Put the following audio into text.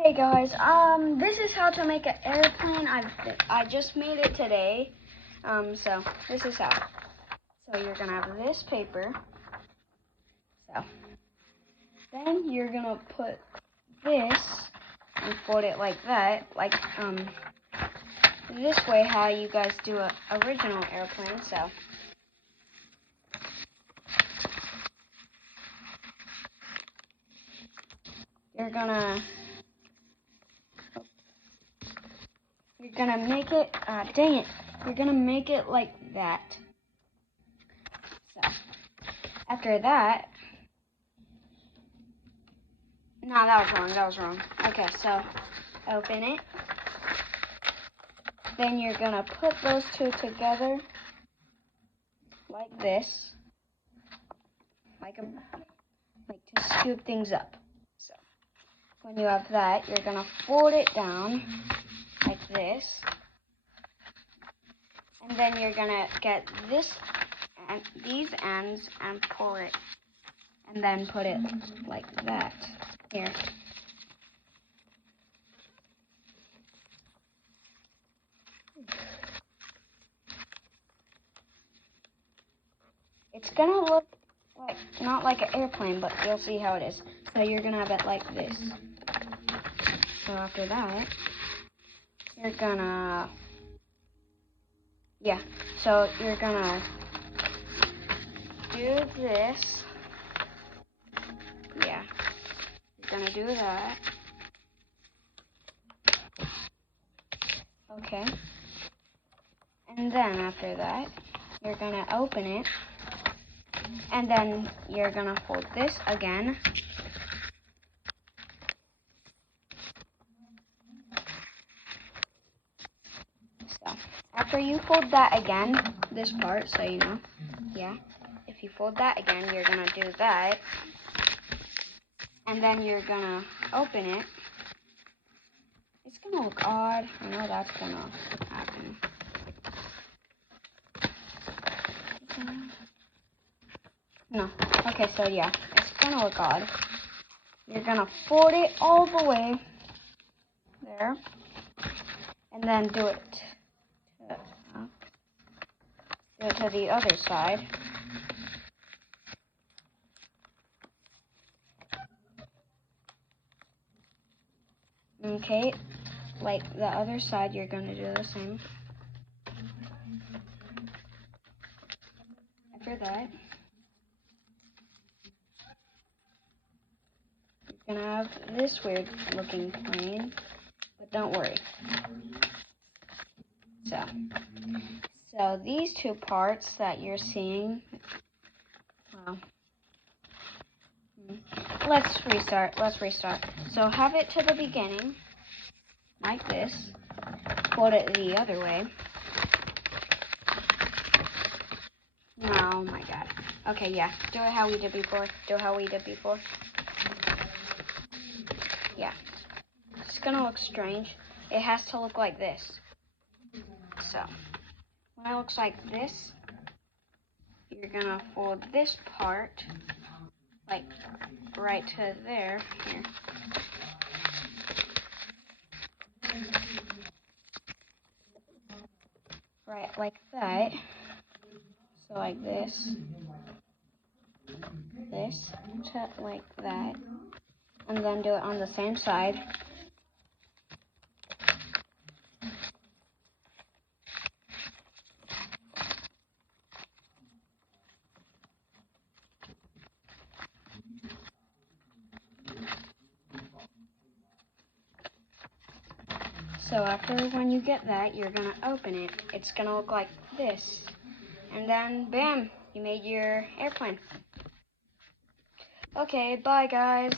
Hey guys, this is how to make an airplane. I just made it today. So this is how. So you're gonna have this paper. So then you're gonna put this and fold it like that, like this way how you guys do a original airplane. So you're gonna make it. Dang it! You're gonna make it like that. So after that. No, that was wrong. Okay, so open it. Then you're gonna put those two together like this, like to scoop things up. So when you have that, you're gonna fold it down like this, and then you're gonna get this and these ends and pull it, and then put it like that here. It's gonna look like, not like an airplane, but you'll see how it is. So you're gonna have it like this. So after that, you're gonna, so you're gonna do this. Yeah, you're gonna do that. Okay. And then after that, you're gonna open it. And then you're gonna fold this again. So after you fold that again, this part, so you know, if you fold that again, you're gonna do that. And then you're gonna open it. It's gonna look odd. I know that's gonna happen. No. Okay, so yeah, it's gonna look odd. You're gonna fold it all the way there, and then do it to the other side. Okay, like the other side, you're gonna do the same. After that, you're gonna have this weird looking plane, but don't worry. So these two parts that you're seeing, let's restart. So have it to the beginning, like this. Fold it the other way. Oh my god. Okay, yeah. Do it how we did before. Yeah. It's gonna look strange. It has to look like this. So, when it looks like this, you're gonna fold this part, like, right to there. Here. Right, like that. So like this, like that, and then do it on the same side. So after when you get that, you're gonna open it. It's gonna look like this, and then bam, you made your airplane. Okay, bye guys.